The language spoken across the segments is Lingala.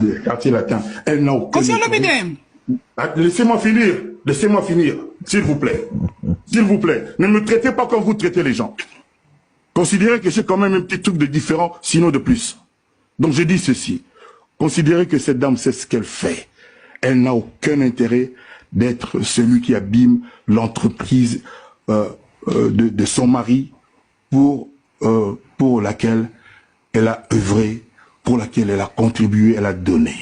Le quartier latin, elle n'a aucun... Laissez-moi finir, s'il vous plaît. S'il vous plaît, ne me traitez pas comme vous traitez les gens. Considérez que j'ai quand même un petit truc de différent, sinon de plus. Donc je dis ceci, considérez que cette dame sait ce qu'elle fait. Elle n'a aucun intérêt d'être celui qui abîme l'entreprise de son mari pour laquelle elle a œuvré, pour laquelle elle a contribué, elle a donné.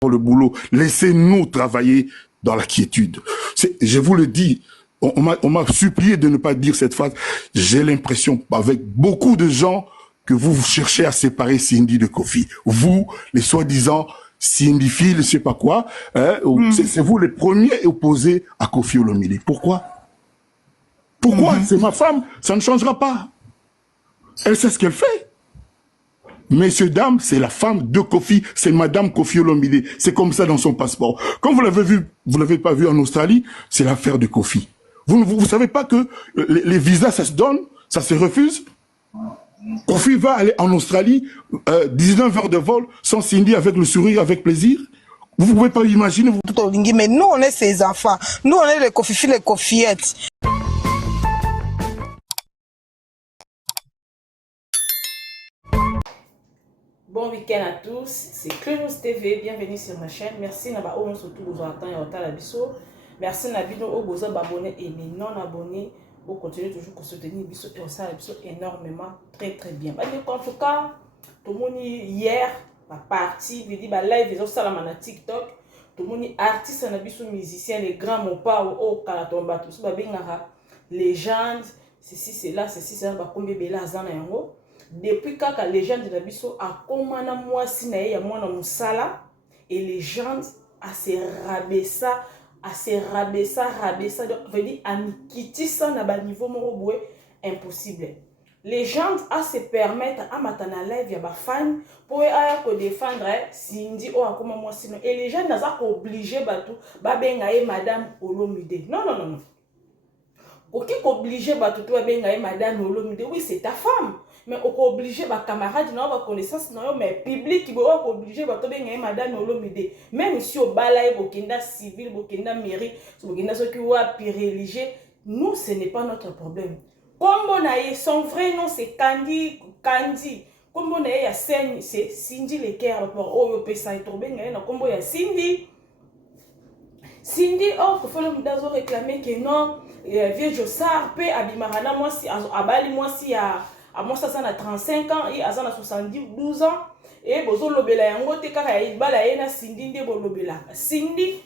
Pour le boulot, laissez-nous travailler dans la quiétude. Je vous le dis, on m'a supplié de ne pas dire cette phrase. J'ai l'impression, avec beaucoup de gens, que vous cherchez à séparer Cindy de Kofi. Vous, les soi-disant Cindy Phil, je sais pas quoi, hein, c'est vous les premiers opposés à Kofi Olomide. Pourquoi? C'est ma femme, ça ne changera pas. Elle sait ce qu'elle fait. Messieurs, dames, c'est la femme de Kofi, c'est madame Kofi Olomide. C'est comme ça dans son passeport. Quand vous l'avez vu, vous l'avez pas vu en Australie, c'est l'affaire de Kofi. Vous savez pas que les visas, ça se donne, ça se refuse? Kofi va aller en Australie, 19 heures de vol, sans Cindy, avec le sourire, avec plaisir. Vous pouvez pas imaginer. Mais nous, on est ses enfants. Nous, on est les Kofi, les Kofiettes. Bon week-end à tous, c'est Clearus TV, bienvenue sur ma chaîne. Merci Naba Oun surtout vous attendre et autant la biso. Merci Nabino au beaux abonnés et les non abonnés pour continuer toujours à soutenir biso et ça la biso énormément très bien. En tout cas, tout le monde hier ma partie, je dis live ils ont ça la TikTok. Tout le monde artiste na biso musicien les grands mon pas au Kalatomba tout ça bengara légende ceci c'est là ba combien bela zana yango. Depuis que la légende de Nabiso a commandé moi si na ya mwana musala et légende a se rabaissa donc veut dire anikiti ça na ba niveau moko boye impossible. Légende a se permettre à matana live ya ba fan pour aya ko défendre Cindy o akoma moi sino et légende n'a pas obligé batu ba benga e madame Olomide. Non. Ok, obligé batu to benga e madame Olomide. Oui, c'est ta femme. Mais on est obligé, ma camarade, non, ma connaissance, non, mais public, qui est obligé, madame Olomide. Même si au balaye, bokenda civil, bokenda mairie, bokenda ceux qui ont religieux, nous, ce n'est pas notre problème. Comme on a son vrai nom, c'est Candy. Comme on a scène, c'est Cindy Leker, oh, yo pesa et tombé, comme on a Cindy. Oh, il faut le réclamer que non, vieux Jossard, pe abimarana, moi, si, abali, moi, si, à moi ça a 35 ans et à 12 ans et bozo lobela yango te kaka ya bala na Cindy nde bo lobela Cindy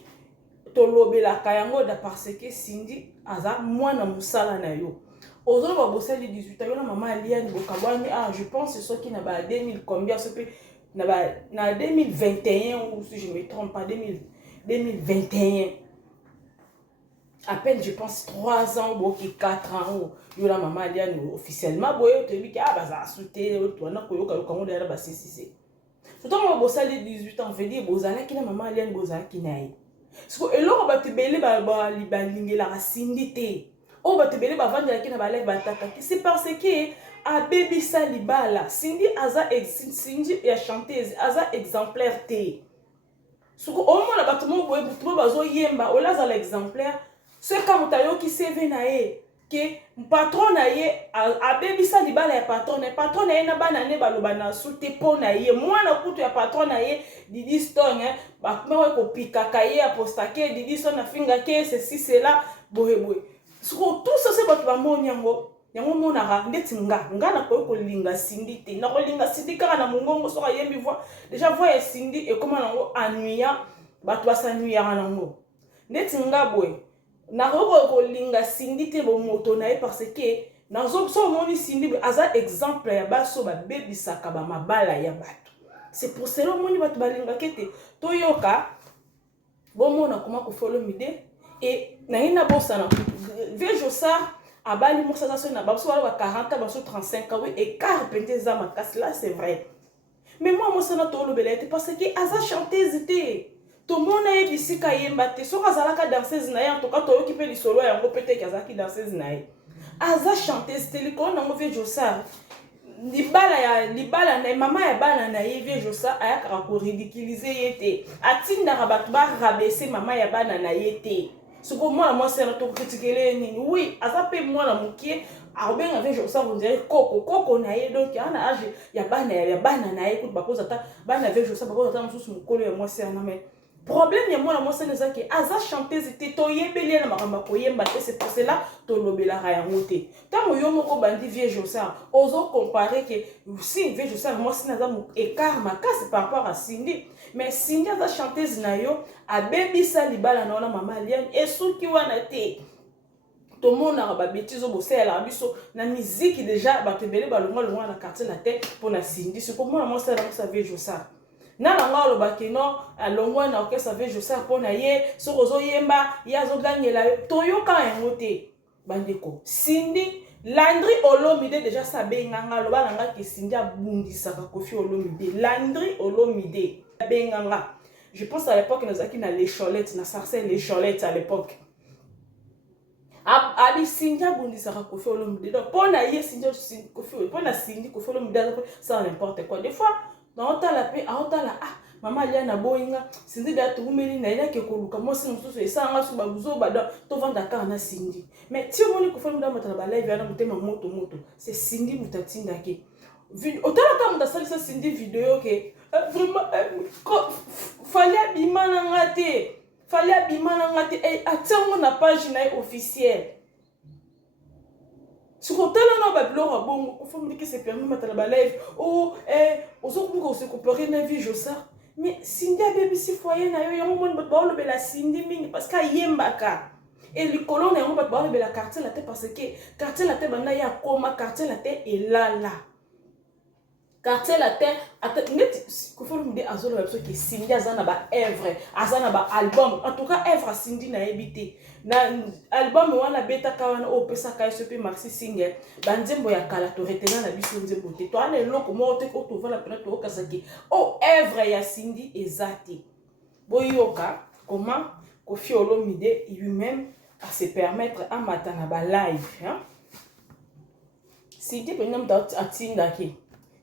to lobela kayango da parce que Cindy aza mwana musala na yo ozo ba bosali 18 ans yo na maman Aliane bokabwani je pense c'est ce qui na ba 2000 combien ce peut na 2021 ou si je me trompe pas 2021 à peine je pense 3 ans ou 4 ans yo la maman Aliane officiellement boyo te bi ka baza souté to na ko yo ka ko ndera ba c'est surtout moi bosali 18 ans veut dire bozala ki na maman Aliane bozala ki nayi parce que eloko ba te belé ba lingela ka Cindy te o ba te belé ba vandela ki na ba live bataka c'est parce que a baby salibala Cindy Cindy ya chanteuse aza exemplaire te suko o mona batumo boye butumo bazo yemba o la za l'exemplaire. Ce kamutayo qui se vient que patron na ye a bebisa libala ya patron na ye na bana ne baloba na soute po na ye mwana kutu ya patron na ye Didi Stone ba kuma ko pika kaye apostake Didi Stone na finga ke ceci cela boye so tout ça c'est batu ba monyango yango monaka ndeti nga na ko linga Cindy te na ko linga Cindy kaka na mongongo so ka yembi voix déjà voix ya Cindy et comment nango ennuyant batu ba s'ennuyant nango ndeti nga boye na ko linga Cindy te bo moto na parce que na zo so moni Cindy aza exemple ya baso ba bebisaka ba mabala ya bato c'est pour cela moni bato balinga kete to yoka bo mona comment ko Olomide et na ina bossa na vieux Jossard abali mo ça na baso ba 40 ans baso 35 ans oui et car pente za makasi là c'est vrai mais moi ça na to lobela parce que aza chanteuse te tout le monde est ici quand il y so kazalaka danseuse na en tout cas to occupé li solo yango peut-être kazaki danseuse na aza chanteuse télé ko na vieux Jossard libala na mama ya bana na ye vie Josa ayaka ko ridiculiser yete atinda rabat ba rabaisser mama ya bana na yete soko mwana mwasi na to critiquer nini oui azape mwana mukie abenga vie Josa on dirait koko na ye donc ana age ya bana na ye ko bakoza ta bana vie Josa bakoza ta mususu mukolo ya mwasi na mais problème ya mwana mwasi na zaki aza chanteuse te to yebeli na makamba ko yemba te c'est pour cela to lobela ya ngote tango yo moko bandi vie Josa ozo comparer que si vie Josa mwasi na za écart makasi par rapport à Cindy mais Cindy aza chanteuse na yo abebisa libala na ona mama Liane esuki wana te tout le monde a ba bêtise au bossé la biso na musique déjà ba tebele ba longa na quartier la tête pour na Cindy c'est pour moi ça na sa vie Josa na nga lo bakino alongwa na orchestre vie Josa pona ye sokozo yemba yazo gangela toyoka yangote bandeko Cindy Landry Olomide déjà sabe nganga lo balanga ke Cindy abundisaka Koffi Olomide Landry Olomide benganga je pense à l'époque nous aki na les Cholettes na Sarcelles les Cholettes à l'époque abi Cindy abundisaka Koffi Olomide donc pona ye Cindy Koffi pona Cindy Koffi Olomide ça n'importe quoi des fois dans la paix la maman Liane na boinga Cindy da tumeli na ina ke koluka mosi mususu esanga su babuzo bada to vanda ka na Cindy mais ti omoni ko fami da mata ba live yana mutema moto c'est Cindy mutatinda ke otala ka muta salisa Cindy vidéo ke vraiment fallait bimana ngate atango na page na officielle si vous avez un peu de temps, c'est permis de faire live. Oh, on se comparer na vie Josa. Mais Cindy a bébé si foyer na yo, yamo mon batba le bela Cindy mingi parce que yembaka. Et les colons na batba le bela quartier la tête parce que quartier la tête bana ya koma quartier la tête est là. Quartier la tête net ko faut me dire azolo la personne qui Cindy azana ba œuvre, azana ba album. En tout cas œuvre Cindy na ebité. Na album wana beta kawana o pesa ka SP Maxi single banzembo ya kala to retena na biso nzembo te to ana eloko mo te ko to vala pena to kasaki o œuvre ya Cindy ezati boyoka comment Koffi Olomide lui-même à se permettre à matana ba live hein Cindy pe nam ta atinda ki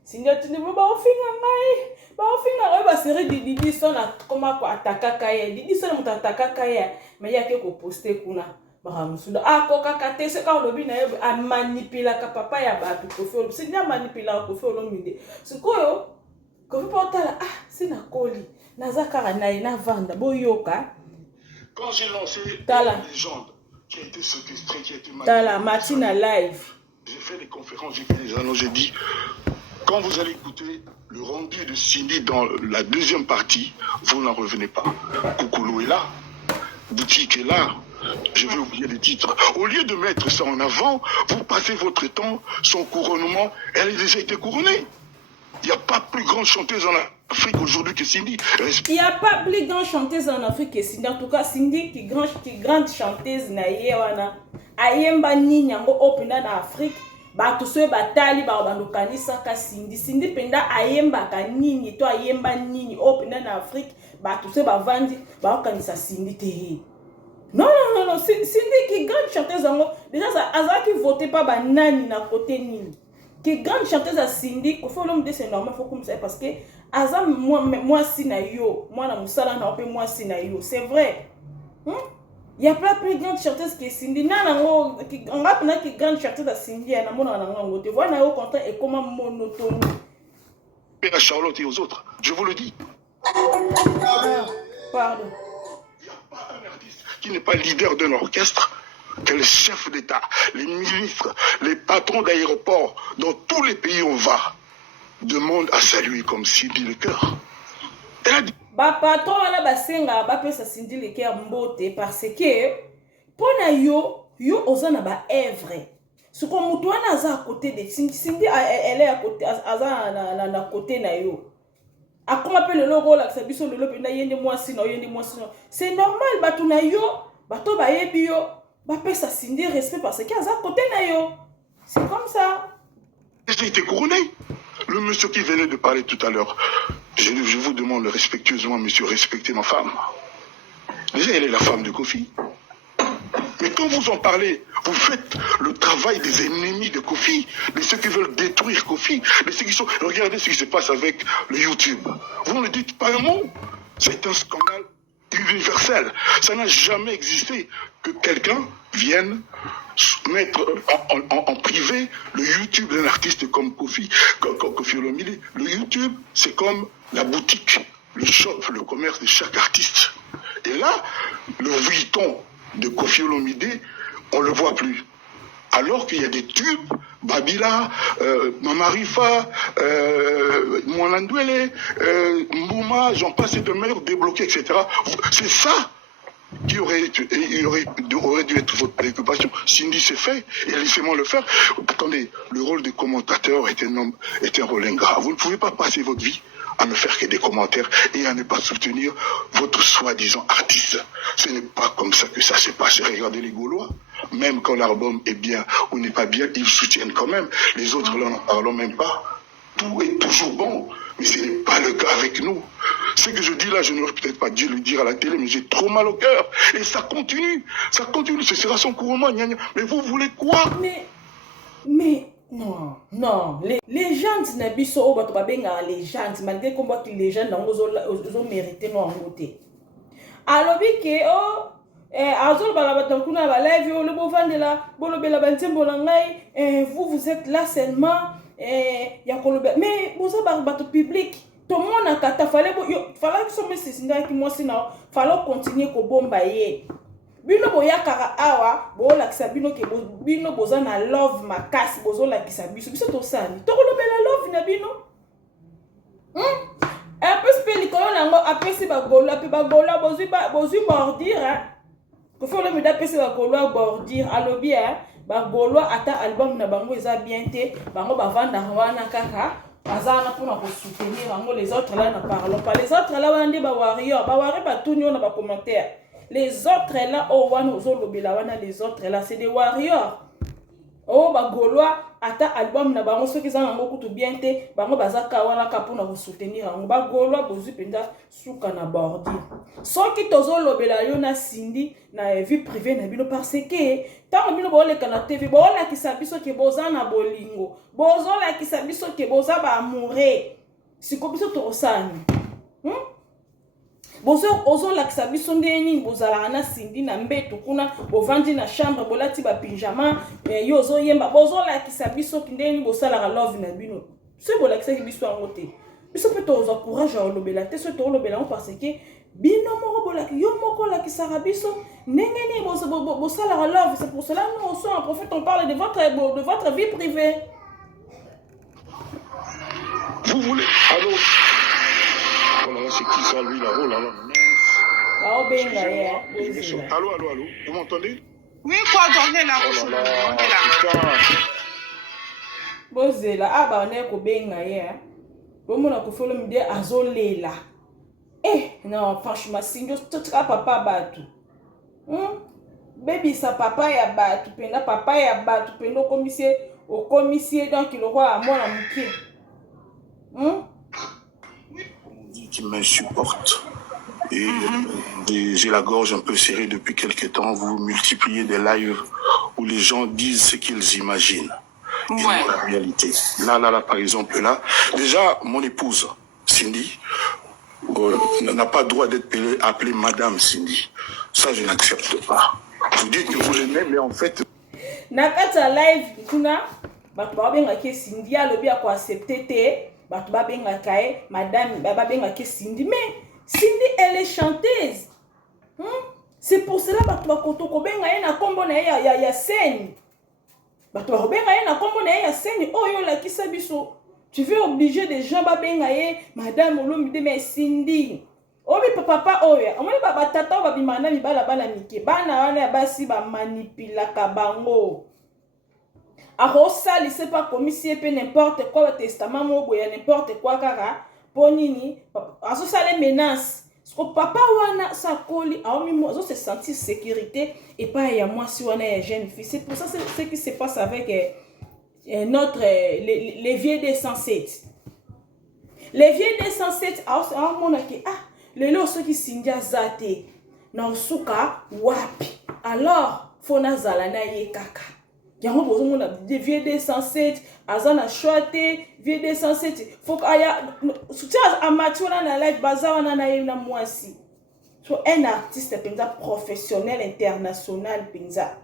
Cindy atinda ba ofinga ba série Didi son na comment ko ataka kaya Didi son mo ataka kaya mais yake ko poster kuna baramusuda akoka kate se ka lobi na yo a manipula ka papa ya ba Koffi Olomide Cindy a manipula Koffi Olomide sikoyo ko portala c'est na koli na zakara na vanda boyoka quand j'ai lancé la légende qui a été séquestrée qui a été Tala Martina live j'ai fait des conférences j'ai fait des annonces j'ai dit quand vous allez écouter le rendu de Cindy dans la deuxième partie, vous n'en revenez pas. Koukoulou est là, Boutique est là, je vais oublier les titres. Au lieu de mettre ça en avant, vous passez votre temps, son couronnement, elle a déjà été couronnée. Il n'y a pas plus grande chanteuse en Afrique aujourd'hui que Cindy. Il n'y a pas plus grande chanteuse en Afrique que Cindy. En tout cas, Cindy qui grande chanteuse na yewana. Ayemba ni nyango opena na Afrique. Bato soe batali ba bandokanisa ka Cindy penda ayemba ka nini to ayemba nini opena na Afrique bato soe bavandi ba okanisa Cindy te. Non Cindy qui grande chanteuse ango déjà ça azaki voté pas ba nani na côté nini. Qui grande chanteuse à Cindy Koffi Olomide c'est normal faut comme ça parce que azam moi si na yo moi na musala na opé moi si na yo c'est vrai. Il y a pas plus grande chanteuse que Cindy. On a qui grande chanteuse à Cindy. Tu vois, on est content et comment monotonie. Et à Charlotte et aux autres, je vous le dis. Pardon. Il n'y a pas un artiste qui n'est pas leader d'un orchestre, que le chef d'État, les ministres, les patrons d'aéroports, dans tous les pays où on va, demandent à saluer comme Cindy le cœur. Elle a dit. Ba patron wana basenga ba pesa Cindy le cœur mbote parce que pona yo ozana ba œuvre ce qu'on mutu wana aza à côté de Cindy elle est à côté aza na côté na yo akoma pe le logo la sabiso le logo na yende mwasi na yende mwasi c'est normal batu na yo bato ba yebi yo ba pesa Cindy respect parce que aza à côté na yo c'est comme ça. J'ai été couronné. Le monsieur qui venait de parler tout à l'heure, je vous demande respectueusement, monsieur, respectez ma femme. Déjà, elle est la femme de Koffi. Mais quand vous en parlez, vous faites le travail des ennemis de Kofi, de ceux qui veulent détruire Kofi, de ceux qui sont... Regardez ce qui se passe avec le YouTube. Vous ne dites pas un mot. C'est un scandale universel. Ça n'a jamais existé que quelqu'un vienne mettre en privé le YouTube d'un artiste comme Kofi Olomide. Le YouTube, c'est comme la boutique, le shop, le commerce de chaque artiste. Et là, le Vuitton de Kofi Olomide, on ne le voit plus. Alors qu'il y a des tubes, Babila, Mamarifa, Mwanandwele, Mbouma, j'en passe de meilleurs débloqués, etc. C'est ça qui aurait dû être votre préoccupation. Cindy s'est fait, et laissez-moi le faire. Attendez, le rôle de commentateur est un rôle ingrat. Vous ne pouvez pas passer votre vie à ne faire que des commentaires et à ne pas soutenir votre soi-disant artiste. Ce n'est pas comme ça que ça se passe. Regardez les Gaulois, même quand l'album est bien ou n'est pas bien, ils soutiennent quand même. Les autres, là, n'en parlons même pas. Tout est toujours bon, mais ce n'est pas le cas avec nous. Ce que je dis là, je n'aurais peut-être pas dû le dire à la télé, mais j'ai trop mal au cœur. Et ça continue, ce sera son couronnement. Mais vous voulez quoi? Mais non, les gens na biso o bato babenga les gens malgré qu'on voit que les gens ont mérité non en côté. Alors que azol bala bato kuna ba live le beau vandela bolo bela bantembo ngai vous êtes là seulement ya kolobe mais bozo bato public tout le monde a kata fallait que somme c'est qui moi sinon fallait continuer ko bomba ye. Bino boya kara awa bo la kisabino ke bino boza na love makasi bozo la kisabiso biso to sani to kolobela love na bino un peu speli kono nango apesi ba gola bozu bordir ko faut le meda pesi ba gola bordir alobi ba gola ata album na bango eza bien te bango ba vanda wana kaka bazana pour na soutenir bango les autres là ne parlons pas les autres là wande ba warrior ba tunyo na ba commentaire. Les autres là, les autres là, c'est des warriors. Oh, bah, Gaulois, ata album na bango, ceux qui ont beaucoup tout bien te, bango bazaka wana kapo na soutenir. Bah, Gaulois, bozu penda souka na bordir. Ceux qui tozo lobela yo na Cindy, na vie privée na bino parce que, tant bino bo le kana TV, bo la ki sabiso ke boza na bolingo, bozo la ki sabiso ke boza ba amoureux. Siko biso to osani. Bozo ozo la kisabiso ndeni bozala na Cindy na mbeto kuna bovandi na chambre bolati ba pyjama yo ozo yemba bozo la kisabiso ndeni bosala love na bino c'est bola kisa biso ngote biso peut ozo courage à lobela te so to lobela parce que bino moko bola yo moko la kisara biso ndengeni bosala love c'est pour cela nous aussi en prophète on parle de votre vie privée. Vous voulez allô. C'est qui ça, lui, là-haut, là, Allô, vous m'entendez? Oui, quoi, j'en ai là, Bozela, on est au benga, on a fait le midi à Zolela. Non, franchement, si je te papa batu. Baby, sa papa ya batu, penda papa ya batu, penda au commissaire, donc il aura à moi la mouquet. Qui m'insupporte. Et j'ai la gorge un peu serrée depuis quelques temps. Vous multipliez des lives où les gens disent ce qu'ils imaginent. Et non la réalité. Là, par exemple, là, déjà, mon épouse, Cindy, n'a pas le droit d'être appelée Madame Cindy. Ça, je n'accepte pas. Vous dites que vous l'aimez, mais en fait... Nakata live, kuna, bakubabengaki Cindy, alobi ako accepter te. Madame, Cindy, mais Cindy, elle est chanteuse. C'est pour cela que ya scène. Tu veux obliger des gens Madame Olomide, mais Cindy. Obi papa oya, omoni baba tata ba bimana mi bala mike. Bana wana basi ba manipula kabango. Arosali c'est pas comme si peu n'importe quoi le testament mo boya n'importe quoi kaka ponini asosale menace parce que papa wana sakoli aomi mo zo se sentir sécurité et pas ya moi si wana ya jeune fille. C'est pour ça c'est ce qui se passe avec notre les vieux des 107. Les vieux des 107 a monaki lelo ceux qui sindia zate na usuka wapi. Alors faut nazala na ye kaka. Yango bozomona vieux 207 azana shorté vieux 207 faut aya soutien amateur na live bazawana na ye na mwasi. So un artiste penza professionnel international penza.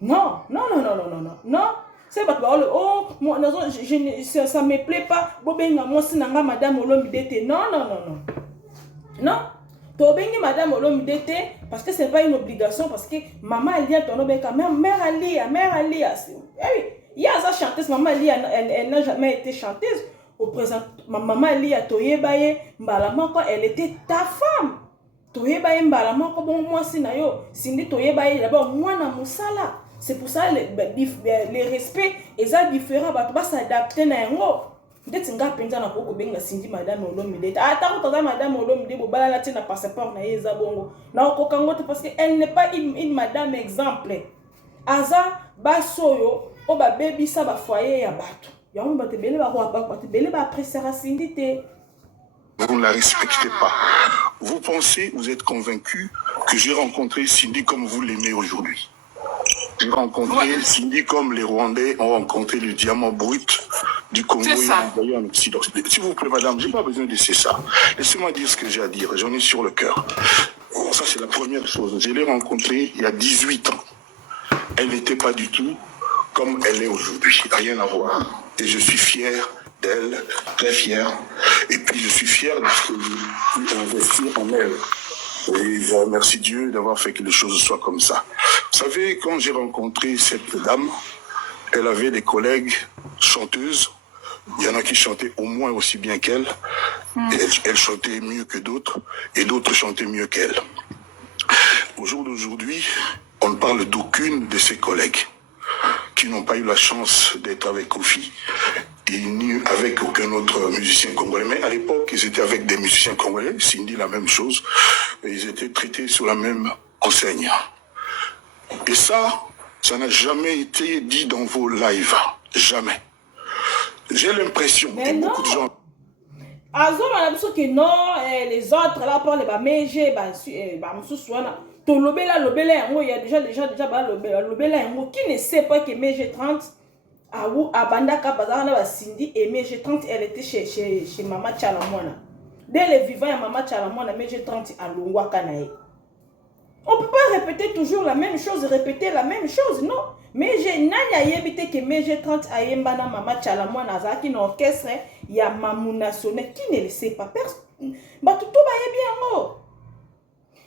Non, non, non, non, non, non, non, non. C'est pas oh, moi, ça me plaît pas. Bobenga moi si nanga madame Olomidete. Non, non, non, non. Non. Tobengi madame Olomidete parce que c'est pas une obligation parce que maman Elia ton obeka mère Alia. Oui, il y a sa chanteuse maman Elia elle n'a jamais été chanteuse. Au présent maman Elia toyebaye mbalamoko elle était ta femme. Toyebaye mbalamoko bon moi si na yo sindi toyebaye d'abord moi na musala. C'est pour ça les respects est différent bah tu vas s'adapter na yango. Peut-être nga penza na koko benga sindi madame Olomidete. Attends quand madame Olomidete bo bala la na passeport na yeza bongo. Na kokango parce que elle n'est pas une madame exemple. Aza basoyo o ba baby sa ba foyer ya bato. Ya on ba te bele ba bele ba appréciera sindi te. Vous ne la respectez pas. Vous pensez, vous êtes convaincu que j'ai rencontré Cindy comme vous l'aimez aujourd'hui. J'ai rencontré Cindy comme les Rwandais ont rencontré le diamant brut du Congo et envoyé en Occident. S'il vous plaît, madame, je n'ai pas besoin de laisser ça. Laissez-moi dire ce que j'ai à dire. J'en ai sur le cœur. Bon, ça, c'est la première chose. Je l'ai rencontrée il y a 18 ans. Elle n'était pas du tout comme elle est aujourd'hui. Rien à voir. Et je suis fier d'elle, très fier. Et puis, je suis fier de ce que j'ai pu investir en elle. Et je remercie Dieu d'avoir fait que les choses soient comme ça. Vous savez, quand j'ai rencontré cette dame, elle avait des collègues chanteuses. Il y en a qui chantaient au moins aussi bien qu'elle. Elle chantait mieux que d'autres et d'autres chantaient mieux qu'elle. Au jour d'aujourd'hui, on ne parle d'aucune de ses collègues qui n'ont pas eu la chance d'être avec Kofi et ni avec aucun autre musicien congolais. Mais à l'époque, ils étaient avec des musiciens congolais, Cindy la même chose, et ils étaient traités sous la même enseigne. Et ça n'a jamais été dit dans vos lives. Jamais. J'ai l'impression que beaucoup de gens... Azo malabso que non, les autres là pour les baméger, to lobela yango, il y a déjà lobela yango qui ne sait pas que MG30 à Bandaka bazana ba Cindy et MG30 elle était chez Mama Chalamwana. Dès les vivants ya Mama Chalamwana MG30 à Longwa Kanae. On peut pas répéter toujours la même chose, non. Mais j'ai n'aya yebite que MG30 a yembana Mama Chalamwana azaki na orchestre ya Mamuna Sonnet qui ne le sait pas personne. Ba tout ba yebi yango.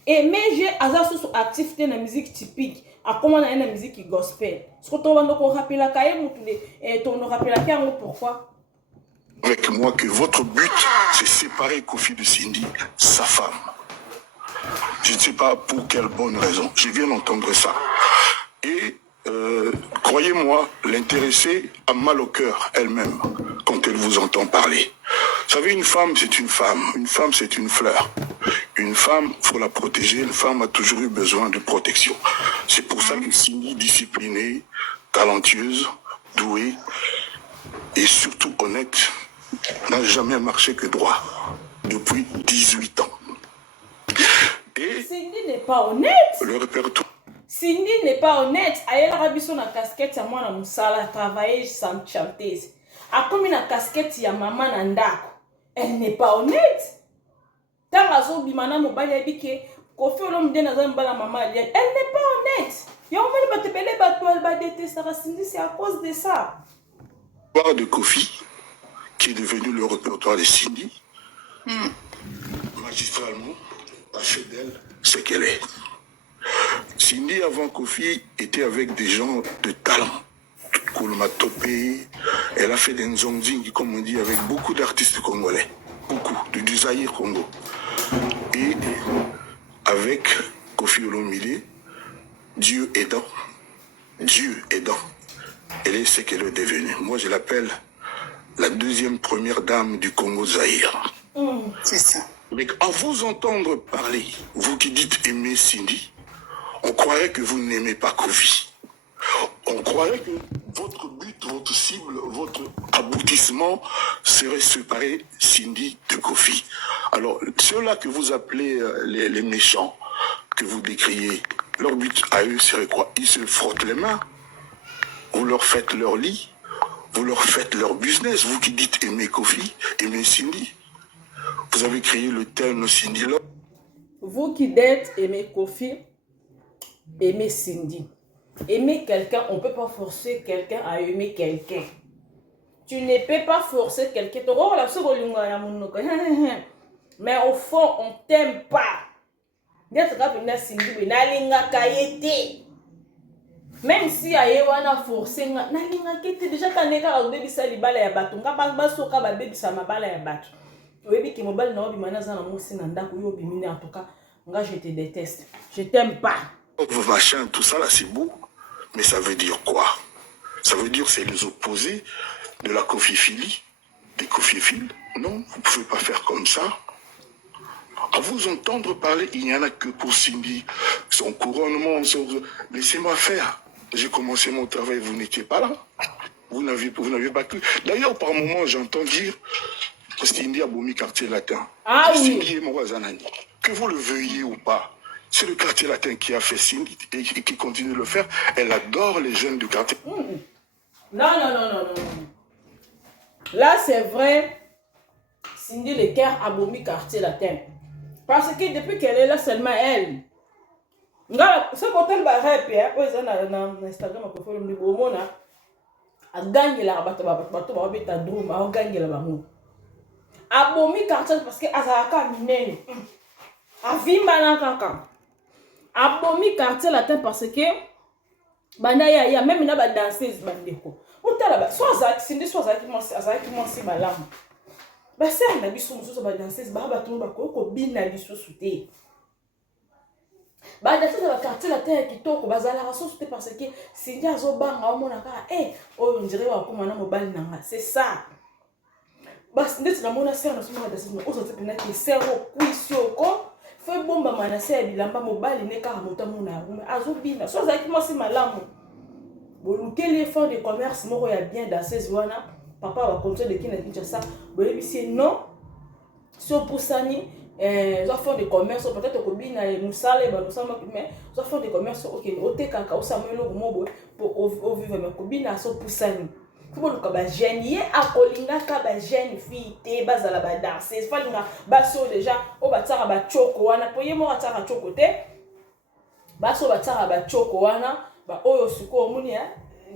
Et MG aza sous activité na musique typique. A comment na une musique gospel. Ce que tu vas nous rappeler la caille et tu nous rappelles pourquoi. Avec moi que votre but c'est séparer Kofi de Cindy, sa femme. Je ne sais pas pour quelle bonne raison. Je viens d'entendre ça. Et croyez-moi, l'intéressée a mal au cœur elle-même quand elle vous entend parler. Vous savez, une femme, c'est une femme. Une femme, c'est une fleur. Une femme, il faut la protéger. Une femme a toujours eu besoin de protection. C'est pour ça que Cindy, disciplinée, talentueuse, douée et surtout honnête, n'a jamais marché que droit depuis 18 ans. Et Cindy n'est pas honnête. Le répertoire. Cindy n'est pas honnête. Elle a rabi son casquette à moi na musala, travailler sans chanteuse. A comme une casquette ya maman nandako. Elle n'est pas honnête. Tant azo bimana mobali abike Kofi Olomide na zamba la maman elle n'est pas honnête. Ya on va te bele batol ba détester Cindy, c'est à cause de ça. L'histoire de Kofi qui est devenu le répertoire de Cindy. Magistralement, a fait d'elle ce qu'elle est. Cindy avant Kofi était avec des gens de talent. Koulma Topé, elle a fait des nzongzing, comme on dit, avec beaucoup d'artistes congolais. Beaucoup, du Zaïre Congo. Et avec Kofi Olomide, Dieu aidant, elle est ce qu'elle est devenue. Moi, je l'appelle la deuxième première dame du Congo Zaïre. C'est ça. Mais à vous entendre parler, vous qui dites aimer Cindy, on croirait que vous n'aimez pas Kofi. On croirait que votre but, votre cible, votre aboutissement serait séparer Cindy de Kofi. Alors, ceux-là que vous appelez les méchants, que vous décriez, Leur but à eux serait quoi? Ils se frottent les mains. Vous leur faites leur lit. Vous leur faites leur business. Vous qui dites aimer Kofi, aimer Cindy. Vous avez créé le terme Cindy Love. Vous qui dites aimer Kofi, aimer Cindy. Aimer quelqu'un, on ne peut pas forcer quelqu'un à aimer quelqu'un. Tu ne peux pas forcer quelqu'un. Mais au fond, on ne t'aime pas. Même si a forcé, déjà quand on a baby sali bala ya bato, nga soka ba baby sa mabala ya bato. Oyebi ki mobile na obi mana za na mosi na ndako yo bimine en tout cas, nga je te déteste. Je t'aime pas. Vos machins, tout ça là, c'est beau. Mais ça veut dire quoi? Ça veut dire c'est les opposés de la cofiphilie, des cofiphiles. Non, vous ne pouvez pas faire comme ça. À vous entendre parler, il n'y en a que pour Cindy. Son couronnement, laissez-moi faire. J'ai commencé mon travail, vous n'étiez pas là. Vous n'avez pas cru. D'ailleurs, par moments, j'entends dire que Cindy a boumi quartier latin. Ah oui. Cindy est Morazanani. Que vous le veuillez ou pas, c'est le quartier latin qui a fait Cindy et qui continue de le faire. Elle adore les jeunes du quartier. Non. Là, c'est vrai, Cindy le cœur a boumi quartier latin. Parce que depuis qu'elle est là, seulement elle. Ce côté va rap, na Instagram, a gagné la bateau, a drum, a gagné la bateau. A bomi quartier parce que Azaraka minene. A vimba kaka. A bomi quartier latin parce que banda ya même na ba danseuse bandeko. Otala ba soit za Cindy soit za ki monsi malamu. Ba c'est na biso mususu ba danseuse ba bato ba ko bina biso souté. Ba danseuse ba quartier latin kitoko bazala raso souté parce que Cindy azobanga omona ka on dirait wa komana mobile nanga. C'est ça. Bas ndeti na mona sera na soma da sima ozo tepena ki sero kuisioko fe bomba mana se bilamba mobali ne ka mota mona azobina so za ki mosi malamu bolukeli fond de commerce moko ya bien dans ces wana papa va compter de kina Kinshasa boyebi si non so pusani zo fond de commerce peut-être ko bina musale ba nosama mais zo fond de commerce OK oteka ka osamelo mobo pour vivre mais ko bina so pusani. Comment le kaba jeune ye akolinga kaba jeune fille te bazala ba danser falinga baso déjà o batara ba choko wana poye mo batara choko te baso batara ba choko wana ba oyo suko omuni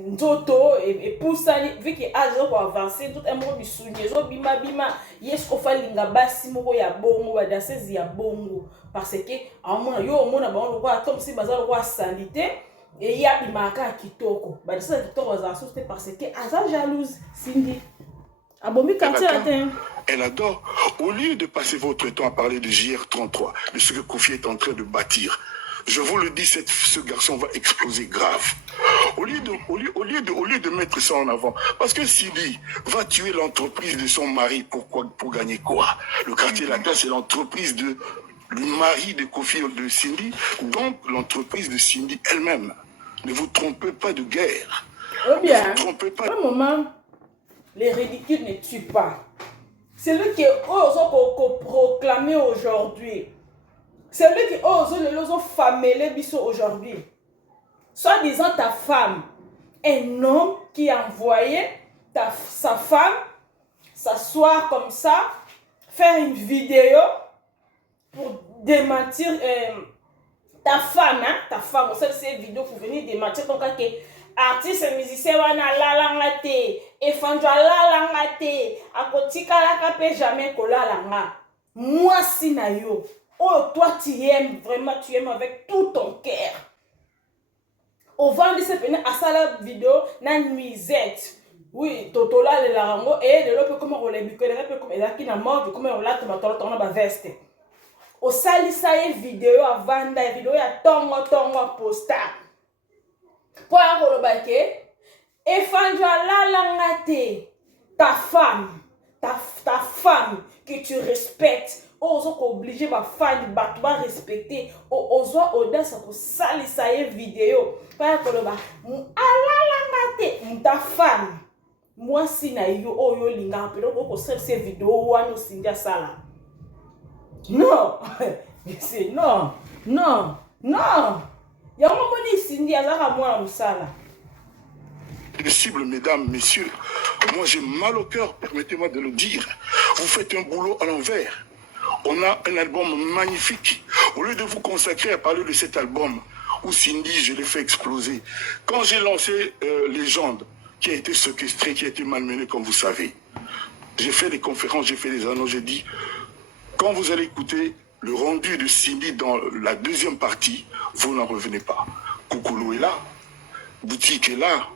nzoto et pusani viki azo ko avancer tout emo bisunye zo bima yes ko falinga basi moko ya bongo ba danseuse ya bongo parce que amona yo omona ba on ko comme si bazalo ko sanité. Et il y a des marques qui toquent. Bah, ça, c'est parce que Aza jalouse, Cindy. Elle adore. Au lieu de passer votre temps à parler de JR33, de ce que Kofi est en train de bâtir, je vous le dis, ce garçon va exploser grave. Au lieu de mettre ça en avant, parce que Cindy va tuer l'entreprise de son mari, pour gagner quoi? Le quartier latin, c'est l'entreprise de le mari de Kofi de Cindy, donc l'entreprise de Cindy elle-même. Ne vous trompez pas de guerre. Oh bien, ne vous trompez pas. Un moment, les ridicules ne tuent pas. C'est lui qui ose proclamer aujourd'hui. C'est lui qui ose fameler biso aujourd'hui. Soit disant ta femme, un homme qui a envoyé sa femme s'asseoir comme ça, faire une vidéo pour démentir ta femme, vous savez, c'est une vidéo pour venir démentir ton cas que artiste et musicien wana la langate, et fandwa la langate, à côté la pe jamais kola langa. Moi si na yo, oh toi tu aimes vraiment, tu aimes avec tout ton cœur. Au vent de cette à ça la vidéo na nuisette. Oui, totola le larango et de l'autre comment on les bicole, comme il a qui na mort, comme on l'a tomato ba veste. Au salisa ye vidéo avant la vidéo ya tongo posta pour akolobaké et fandwa la langate ta femme que tu respectes ozo ko obligé ba fan ba respecter ozo audace ko salisa ye vidéo pour akoloba ala langate ta femme moi si na yo oyo linga pe ko salisa vidéo wana osindia sala. Non, non. Il y a un moment où Cindy a un mois ça là. Cible, mesdames, messieurs, moi j'ai mal au cœur, permettez-moi de le dire. Vous faites un boulot à l'envers. On a un album magnifique. Au lieu de vous consacrer à parler de cet album, où Cindy, je l'ai fait exploser. Quand j'ai lancé Légende, qui a été séquestré, qui a été malmené, comme vous savez, j'ai fait des conférences, j'ai fait des annonces, j'ai dit, quand vous allez écouter le rendu de Cindy dans la deuxième partie, vous n'en revenez pas. Koukoulou est là, Boutique est là,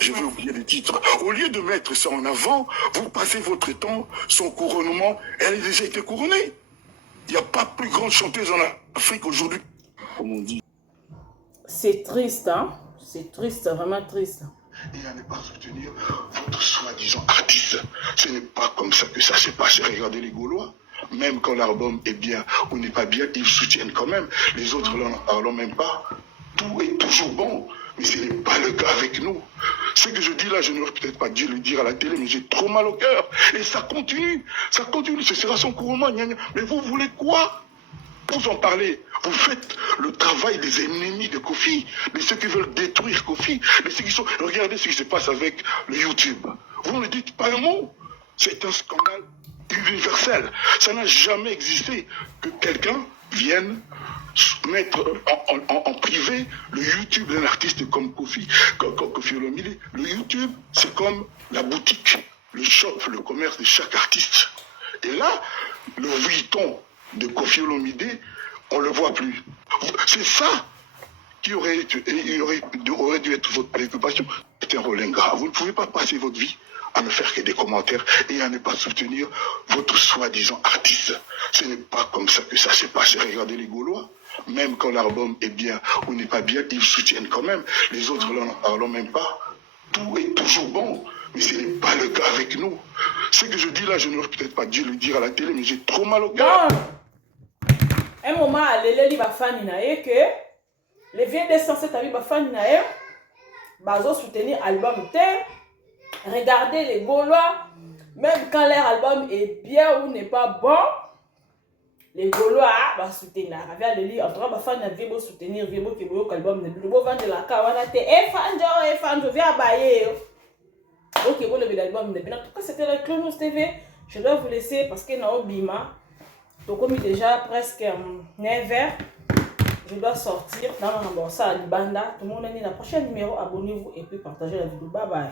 je vais oublier les titres. Au lieu de mettre ça en avant, vous passez votre temps, son couronnement, elle a déjà été couronnée. Il n'y a pas plus grande chanteuse en Afrique aujourd'hui, comme on dit. C'est triste, hein? C'est triste, vraiment triste. Et à ne pas soutenir votre soi-disant artiste. Ce n'est pas comme ça que ça se passe. Regardez les Gaulois. Même quand l'album est bien ou n'est pas bien, ils soutiennent quand même. Les autres, là, n'en parlons même pas. Tout est toujours bon. Mais ce n'est pas le cas avec nous. Ce que je dis là, je n'aurais peut-être pas dû le dire à la télé, mais j'ai trop mal au cœur. Et ça continue. Ça continue. Ce sera son couronnement. Mais vous voulez quoi? Vous en parlez. Vous faites le travail des ennemis de Kofi, de ceux qui veulent détruire Kofi, de ceux qui sont... Regardez ce qui se passe avec le YouTube. Vous ne dites pas un mot. C'est un scandale universel. Ça n'a jamais existé que quelqu'un vienne mettre en privé le YouTube d'un artiste comme Kofi Olomide. Le YouTube, c'est comme la boutique, le shop, le commerce de chaque artiste. Et là, le Vuitton de Kofi Olomide, on ne le voit plus. C'est ça qui aurait dû être votre préoccupation. C'est un rôle ingrat. Vous ne pouvez pas passer votre vie à ne faire que des commentaires et à ne pas soutenir votre soi-disant artiste. Ce n'est pas comme ça que ça se passe. Regardez les Gaulois. Même quand l'album est bien ou n'est pas bien, ils soutiennent quand même. Les autres, là, n'en parlons même pas. Tout est toujours bon. Mais ce n'est pas le cas avec nous. Ce que je dis là, je n'aurais peut-être pas dû le dire à la télé, mais j'ai trop mal au cœur. Un moment, les bafani nae que les vieux des 107 amis bafani nae, bazo soutenir album terre. Regardez les Gaulois, même quand leur album est bien ou n'est pas bon, les Gaulois vont soutenir. En tout cas, ils vont soutenir, ils vont soutenir l'album. Ils vont vendre la caravane. Fanjo, viens bailler. Ok, vous levez l'album. En tout cas, c'était le Clonos TV. Je dois vous laisser parce que Nao Bima, comme déjà presque 9h, je dois sortir dans mon ça à Libanda. Tout le monde est dans le prochain numéro. Abonnez-vous et puis partagez la vidéo. Bye bye.